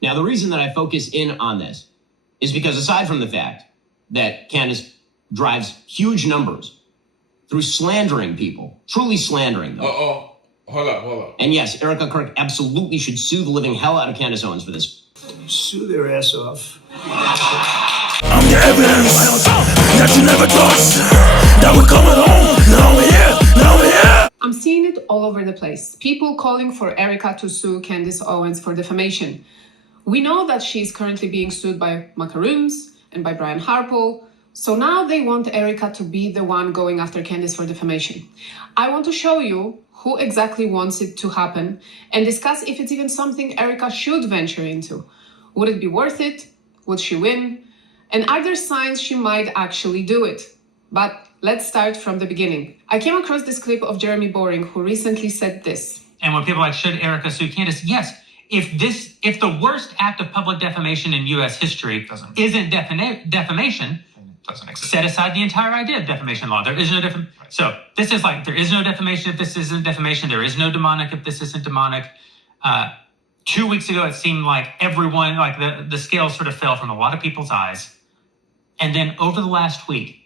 Now, the reason that I focus in on this is because aside from the fact that Candace drives huge numbers through slandering people, truly slandering them. Hold up. And yes, Erika Kirk absolutely should sue the living hell out of Candace Owens for this. Sue their ass off. I'm the evidence that you never trust. That we're coming home. Now we're here. I'm seeing it all over the place. People calling for Erika to sue Candace Owens for defamation. We know that she's currently being sued by Macaroons and by Brian Harpole. So now they want Erika to be the one going after Candace for defamation. I want to show you who exactly wants it to happen and discuss if it's even something Erika should venture into. Would it be worth it? Would she win? And are there signs she might actually do it? But let's start from the beginning. I came across this clip of Jeremy Boring, who recently said this. And when people are like, should Erika sue Candace? Yes. If the worst act of public defamation in U.S. history isn't defamation, doesn't exist. Set aside the entire idea of defamation law. There is no defamation. So this is like, there is no defamation if this isn't defamation. There is no demonic if this isn't demonic. 2 weeks ago, it seemed like everyone, like the scales sort of fell from a lot of people's eyes. And then over the last week,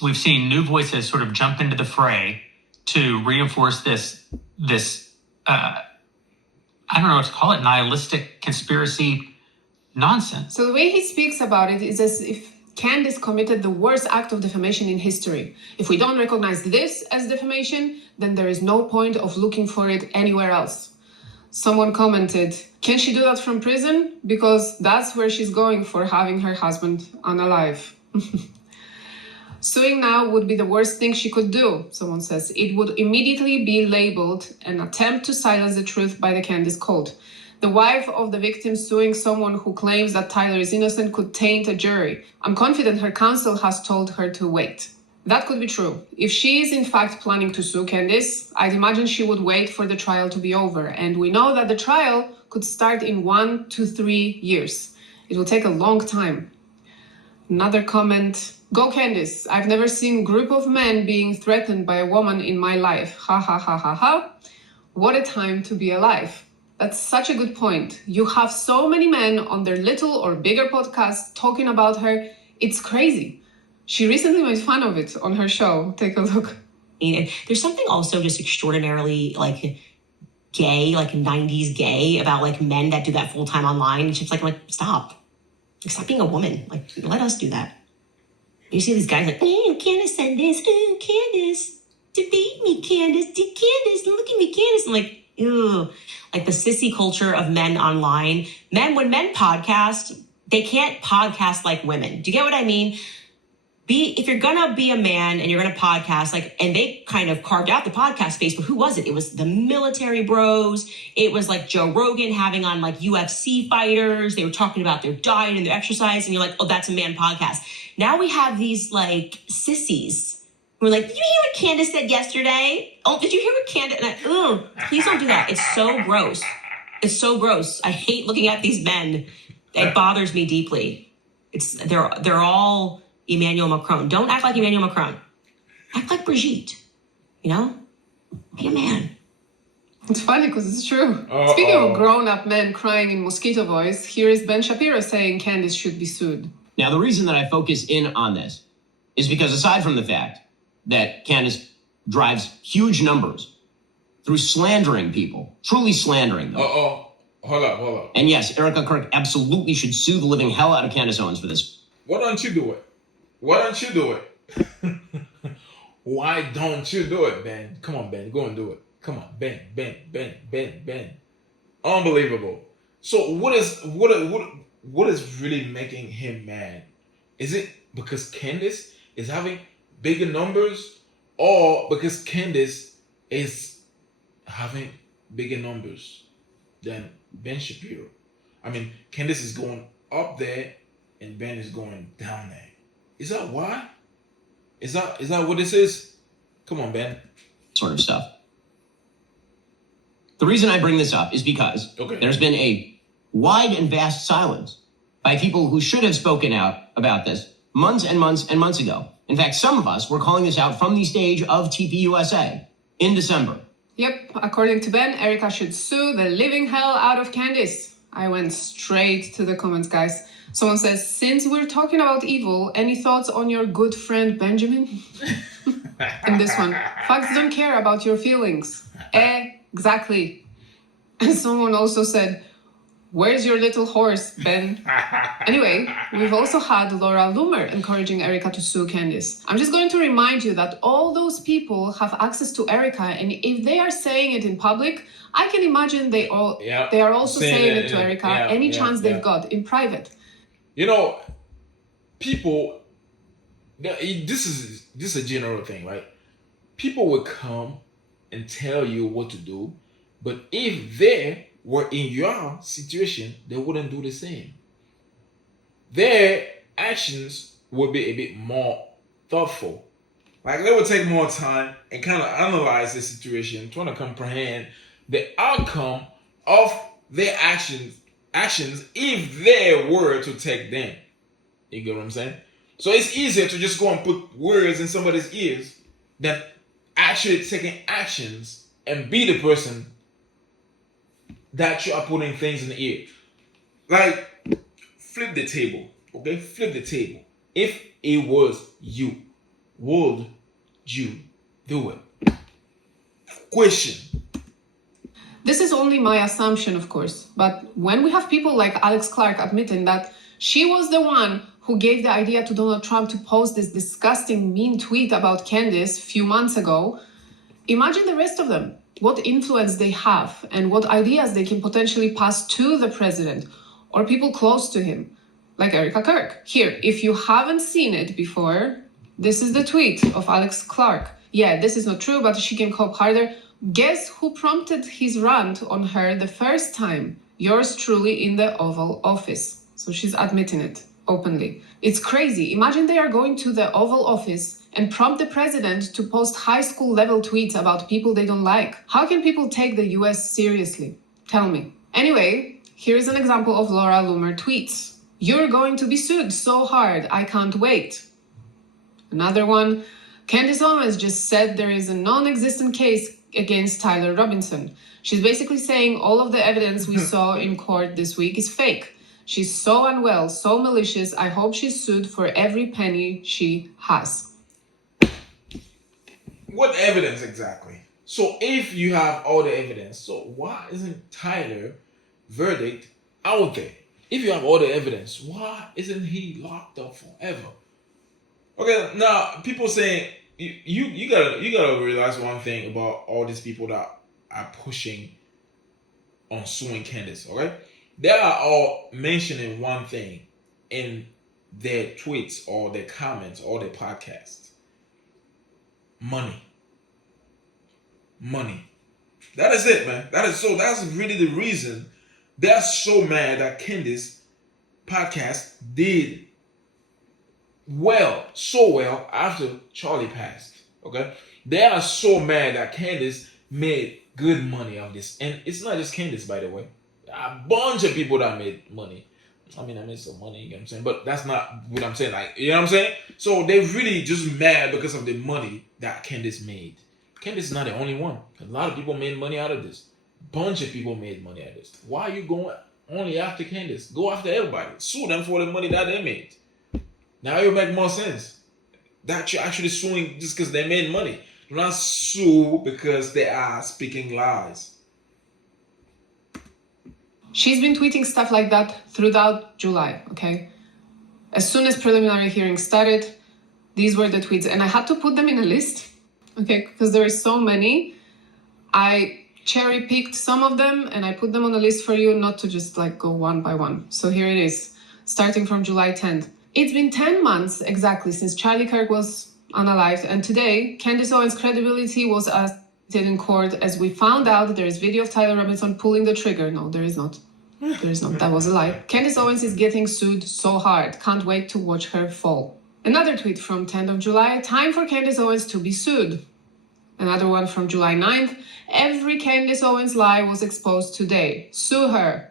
we've seen new voices sort of jump into the fray to reinforce this I don't know what to call it, nihilistic conspiracy nonsense. So the way he speaks about it is as if Candace committed the worst act of defamation in history. If we don't recognize this as defamation, then there is no point of looking for it anywhere else. Someone commented, can she do that from prison? Because that's where she's going for having her husband unalive. Suing now would be the worst thing she could do, someone says. It would immediately be labeled an attempt to silence the truth by the Candace cult. The wife of the victim suing someone who claims that Tyler is innocent could taint a jury. I'm confident her counsel has told her to wait. That could be true. If she is in fact planning to sue Candace, I'd imagine she would wait for the trial to be over. And we know that the trial could start in 1 to 3 years. It will take a long time. Another comment. Go Candace. I've never seen a group of men being threatened by a woman in my life. Ha ha ha ha ha. What a time to be alive. That's such a good point. You have so many men on their little or bigger podcasts talking about her. It's crazy. She recently made fun of it on her show. Take a look. There's something also just extraordinarily like gay, like 90s gay about like men that do that full time online. It's just like stop. Like, stop being a woman. Like, let us do that. You see these guys like, oh, Candace said this. Oh, Candace, debate me, Candace. Candace, look at me, Candace. I'm like, ew. Like the sissy culture of men online. When men podcast, they can't podcast like women. Do you get what I mean? If you're gonna be a man and you're gonna podcast, like, and they kind of carved out the podcast space, but who was it? It was the military bros. It was like Joe Rogan having on like UFC fighters. They were talking about their diet and their exercise, and you're like, oh, that's a man podcast. Now we have these like sissies who are like, did you hear what Candace said yesterday? Oh, did you hear what Candace? Please don't do that. It's so gross. It's so gross. I hate looking at these men. It bothers me deeply. They're all Emmanuel Macron. Don't act like Emmanuel Macron. Act like Brigitte. You know? Be a man. It's funny because it's true. Speaking of grown-up men crying in mosquito voice, here is Ben Shapiro saying Candace should be sued. Now, the reason that I focus in on this is because aside from the fact that Candace drives huge numbers through slandering people, truly slandering them. Hold up. And yes, Erika Kirk absolutely should sue the living hell out of Candace Owens for this. Why don't you do it? Why don't you do it? Why don't you do it, Ben? Come on, Ben. Go and do it. Come on, Ben. Unbelievable. So what is really making him mad? Is it because Candace is having bigger numbers, or because Candace is having bigger numbers than Ben Shapiro? I mean, Candace is going up there and Ben is going down there. Is that why? Is that what this is? Come on, Ben. Sort of stuff. The reason I bring this up is because there's been a wide and vast silence by people who should have spoken out about this months and months and months ago. In fact, some of us were calling this out from the stage of TPUSA in December. Yep, according to Ben, Erika should sue the living hell out of Candace. I went straight to the comments, guys. Someone says, since we're talking about evil, any thoughts on your good friend Benjamin? And this one, facts don't care about your feelings. Exactly. And someone also said, where's your little horse, Ben? Anyway, we've also had Laura Loomer encouraging Erika to sue Candace. I'm just going to remind you that all those people have access to Erika, and if they are saying it in public, I can imagine they are also saying it to Erika any chance they've got in private. You know, people, this is a general thing, right? People will come and tell you what to do, but if they were in your situation, they wouldn't do the same. Their actions would be a bit more thoughtful. Like they would take more time and kind of analyze the situation, trying to comprehend the outcome of their actions if they were to take them. You get what I'm saying? So it's easier to just go and put words in somebody's ears than actually taking actions and be the person that you are putting things in the ear. Like, flip the table, okay? Flip the table. If it was you, would you do it? Question. This is only my assumption, of course, but when we have people like Alex Clark admitting that she was the one who gave the idea to Donald Trump to post this disgusting, mean tweet about Candace a few months ago, imagine the rest of them. What influence they have and what ideas they can potentially pass to the president or people close to him, like Erika Kirk. Here, if you haven't seen it before, this is the tweet of Alex Clark. Yeah, this is not true, but she can cope harder. Guess who prompted his rant on her the first time? Yours truly in the Oval Office. So she's admitting it openly. It's crazy. Imagine they are going to the Oval Office and prompt the president to post high school level tweets about people they don't like. How can people take the US seriously? Tell me. Anyway, here's an example of Laura Loomer tweets. You're going to be sued so hard, I can't wait. Another one, Candace Owens just said there is a non-existent case against Tyler Robinson. She's basically saying all of the evidence we saw in court this week is fake. She's so unwell, so malicious, I hope she's sued for every penny she has. What evidence exactly? So if you have all the evidence, so why isn't Tyler's verdict out there? If you have all the evidence, why isn't he locked up forever? Okay, now people saying you gotta realize one thing about all these people that are pushing on suing Candace, okay? They are all mentioning one thing in their tweets or their comments or their podcasts. Money. That is it, man. That's really the reason they're so mad that Candace podcast did so well after Charlie passed. Okay? They are so mad that Candace made good money on this. And it's not just Candace, by the way. A bunch of people that made money. I mean, I made some money, you know what I'm saying? But that's not what I'm saying. Like, you know what I'm saying? So they're really just mad because of the money that Candace made. Candace is not the only one. A lot of people made money out of this. Bunch of people made money out of this. Why are you going only after Candace? Go after everybody. Sue them for the money that they made. Now it'll make more sense. That you're actually suing just because they made money. Do not sue because they are speaking lies. She's been tweeting stuff like that throughout July, okay? As soon as preliminary hearings started, these were the tweets. And I had to put them in a list, okay? Because there are so many. I cherry-picked some of them and I put them on a list for you, not to just like go one by one. So here it is, starting from July 10th. It's been 10 months exactly since Charlie Kirk was unalived. And today, Candace Owens' credibility was asked in court as we found out that there is video of Tyler Robinson pulling the trigger. No, there is not. There is not. That was a lie. Candace Owens is getting sued so hard. Can't wait to watch her fall. Another tweet from 10th of July. Time for Candace Owens to be sued. Another one from July 9th. Every Candace Owens lie was exposed today. Sue her.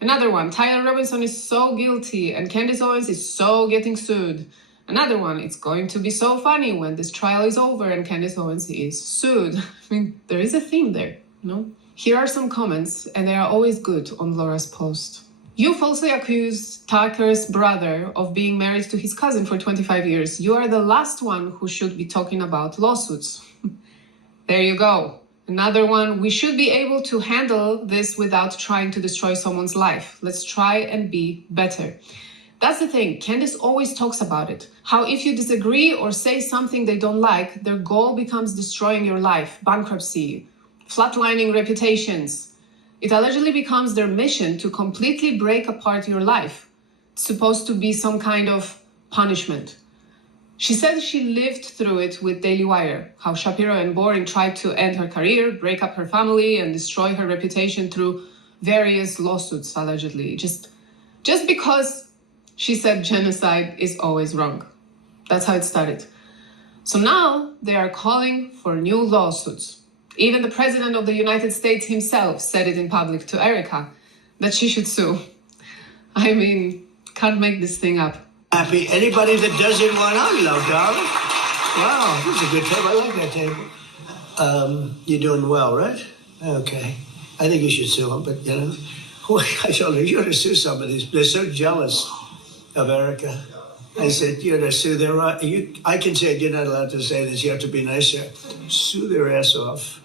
Another one. Tyler Robinson is so guilty and Candace Owens is so getting sued. Another one. It's going to be so funny when this trial is over and Candace Owens is sued. I mean, there is a theme there, you know? Here are some comments, and they are always good on Laura's post. You falsely accused Tucker's brother of being married to his cousin for 25 years. You are the last one who should be talking about lawsuits. There you go. Another one. We should be able to handle this without trying to destroy someone's life. Let's try and be better. That's the thing. Candace always talks about it. How if you disagree or say something they don't like, their goal becomes destroying your life, bankruptcy, flatlining reputations. It allegedly becomes their mission to completely break apart your life. It's supposed to be some kind of punishment. She said she lived through it with Daily Wire, how Shapiro and Boring tried to end her career, break up her family, and destroy her reputation through various lawsuits, allegedly. Just because she said genocide is always wrong. That's how it started. So now they are calling for new lawsuits. Even the president of the United States himself said it in public to Erika that she should sue. I mean, can't make this thing up. Happy. Anybody that doesn't want hello, darling. Wow, this is a good table. I like that table. You're doing well, right? Okay. I think you should sue them, but you know, I told her, you ought to sue some of these. They're so jealous of Erika. I said, you ought to sue their right. I can say you're not allowed to say this. You have to be nicer. Sue their ass off.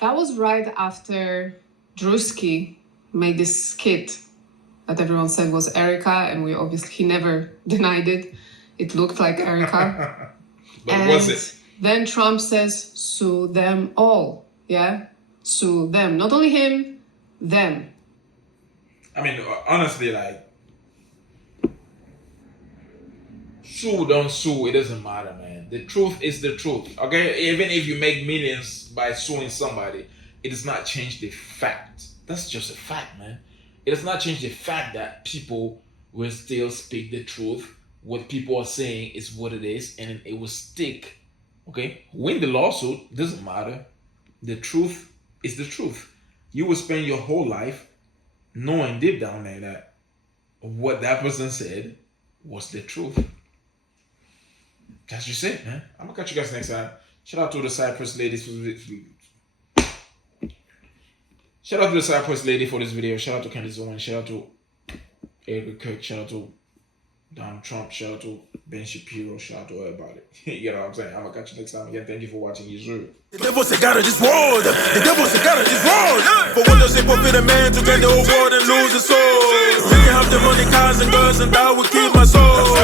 That was right after Drewski made this skit that everyone said was Erika, and he never denied it. It looked like Erika. But and was it? Then Trump says, sue them all. Yeah? Sue them. Not only him, them. I mean, honestly, like, sue, don't sue, it doesn't matter, man. The truth is the truth, okay? Even if you make millions by suing somebody, it does not change the fact. That's just a fact, man. It does not change the fact that people will still speak the truth. What people are saying is what it is, and it will stick, okay? Win the lawsuit, doesn't matter. The truth is the truth. You will spend your whole life knowing deep down there that what that person said was the truth. That's just it, man. I'm gonna catch you guys next time. Shout out to the Cypress ladies for this. Shout out to the Cypress lady for this video. Shout out to Candace Owens. Shout out to Erika Kirk. Shout out to Donald Trump. Shout out to Ben Shapiro. Shout out to everybody. You know what I'm saying? I'm gonna catch you next time again. Thank you for watching. You The devil said God of this world. The devil said God of this world. For what does it profit a man to gain the whole world and lose his soul? You can have the money, cars, and girls, and that will keep my soul.